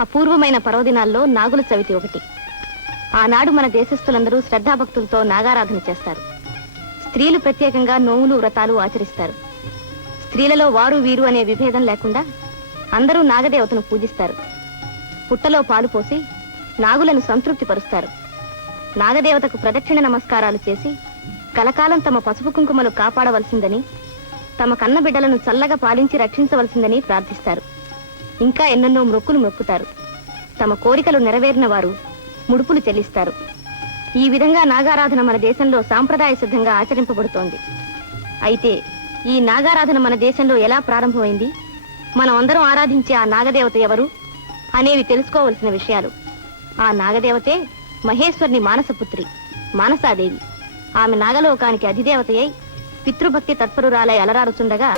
అపూర్వమైన పర్వదినాల్లో నాగుల చవితి ఒకటి. ఆనాడు మన దేశస్థులందరూ శ్రద్ధాభక్తులతో నాగారాధన చేస్తారు. స్త్రీలు ప్రత్యేకంగా నోములు వ్రతాలు ఆచరిస్తారు. స్త్రీలలో వారు వీరు అనే విభేదం లేకుండా అందరూ నాగదేవతను పూజిస్తారు. పుట్టలో పాలు పోసి నాగులను సంతృప్తిపరుస్తారు. నాగదేవతకు ప్రదక్షిణ నమస్కారాలు చేసి కలకాలం తమ పసుపు కుంకుమలు కాపాడవలసిందని తమ కన్న బిడ్డలను చల్లగా పాలించి రక్షించవలసిందని ప్రార్థిస్తారు. ఇంకా ఎన్నెన్నో మొక్కులు మొక్కుతారు. తమ కోరికలు నెరవేరిన వారు ముడుపులు చెల్లిస్తారు. ఈ విధంగా నాగారాధన మన దేశంలో సాంప్రదాయ సిద్ధంగా ఆచరింపబడుతోంది. అయితే ఈ నాగారాధన మన దేశంలో ఎలా ప్రారంభమైంది? మనం అందరం ఆరాధించే ఆ నాగదేవత ఎవరు? అనేవి తెలుసుకోవలసిన విషయాలు. ఆ నాగదేవతే మహేశ్వరుని మానసపుత్రి మానసాదేవి. ఆమె నాగలోకానికి అధిదేవతయై పితృభక్తి తత్పరురాలై అలరారుచుండగా